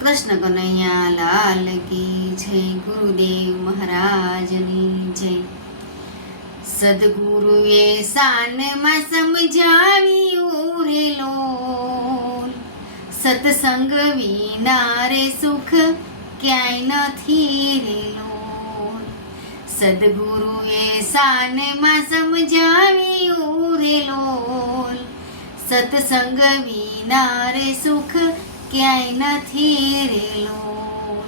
કૃષ્ણ કનૈયા લાલ કી જય ગુરુદેવ મહારાજની જય. સદગુરુએ સાનમાં સમજાવ્યું રે લોલ સત્સંગ વિના રે સુખ ક્યાંય નથી રે લોલ સદગુરુએ સાનમાં સમજાવ્યું રે લોલ સત્સંગ વિના રે સુખ ક્યાંય નથી રેલો.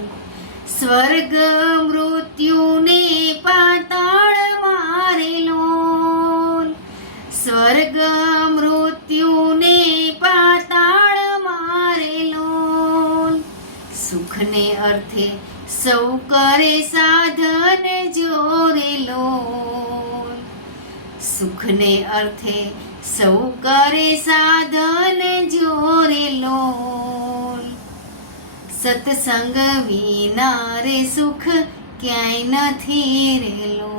સ્વર્ગ મૃત્યુને પાતાળ મારેલો. સ્વર્ગ મૃત્યુને પાતાળ મારેલો. સુખને અર્થે સૌ કરે સાધન જોરેલો સુખને અર્થે સૌ કરે સાધન જોરે લોલ સત્સંગ વિના રે સુખ ક્યાંય નથી રેલો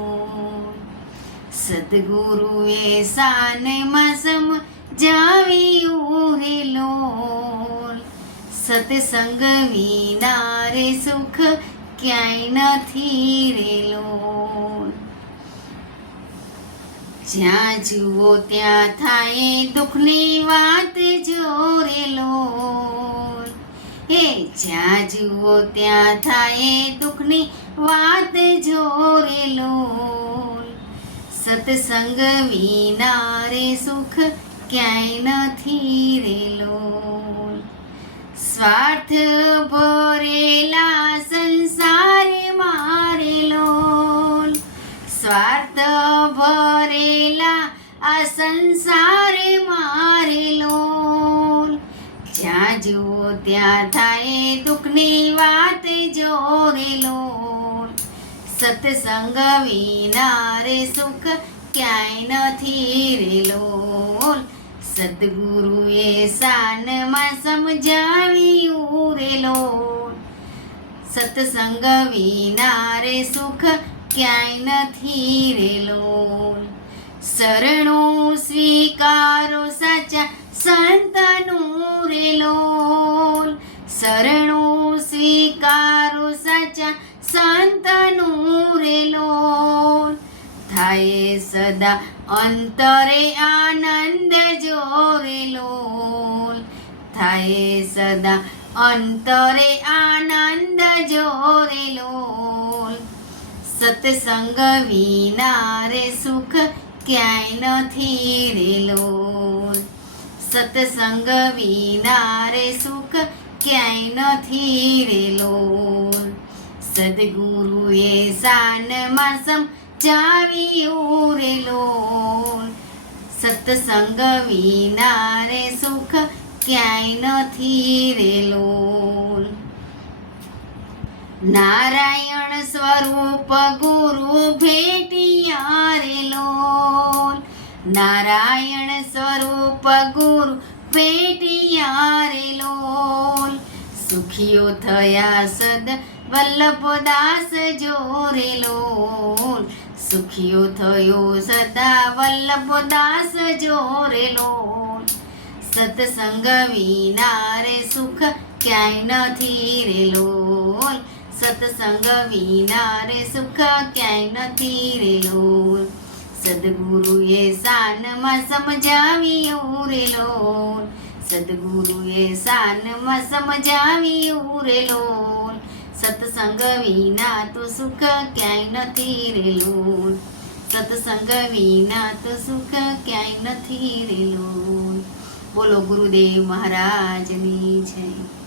સદગુરુએ સાનમાં સમજાવ્યું રે લોલ સત્સંગ વિના રે સુખ ક્યાંય નથી રે લોલ જ્યાં જુઓ ત્યાં થાય દુઃખની વાત હે જ્યાં જુઓ ત્યાં થાય દુઃખની વાત જોરે લોલ. સત્સંગ વિના રે સુખ ક્યાંય નથી રે લોલ. સ્વાર્થ ભરેલા સંસારે મારે લોલ. સ્વાર્થ ભરેલા આ સંસારે મારે લોલ. જ્યાં જુઓ, ત્યાં થાય દુઃખની વાત જોરેલો સત્સંગ વિના રે સુખ ક્યાંય નથી રેલો સદગુરુએ સાનમાં સમજાવ્યું રેલો સત્સંગ વિના રે સુખ ક્યાંય નથી રેલો શરણો સ્વીકારો સાચા સંતનું લોલ શરણો સ્વીકારો સાચા સંતનું રે લોલ થાય સદા અંતરે આનંદ જોરે લોલ થાય સદા અંતરે આનંદ જોરે લોલ સત્સંગ વિના રે સુખ ક્યાંય નથી રે લોલ સત્સંગ વિના રે સુખ ક્યાંય નથી રેલો સદગુરુએ સાનમાં સમજાવ્યું રે લોલ સત્સંગ વિના રે સુખ ક્યાંય નથી રેલો નારાયણ સ્વરૂપ ગુરુ ભેટિયા નારાયણ સ્વરૂપ ગુરુ ભેટિયા રે લોલ. સુખીઓ થયા સદ વલ્લભદાસ જોરે લોલ. સુખીઓ થયો સદા વલ્લભદાસ જોરે લોલ. સત્સંગ વિના રે સુખ ક્યાંય નથી રે લોલ. સત્સંગ વિના રે સુખ ક્યાંય નથી રે લોલ. સદગુરુએ સાનમાં સમજાવી લોલ સદગુરુએ સાનમાં સમજાવી ઉરેલો સત્સંગ વિના તો સુખ ક્યાંય નથી રેલો સત્સંગ વિના તો સુખ ક્યાંય નથી રેલો બોલો ગુરુદેવ મહારાજની જય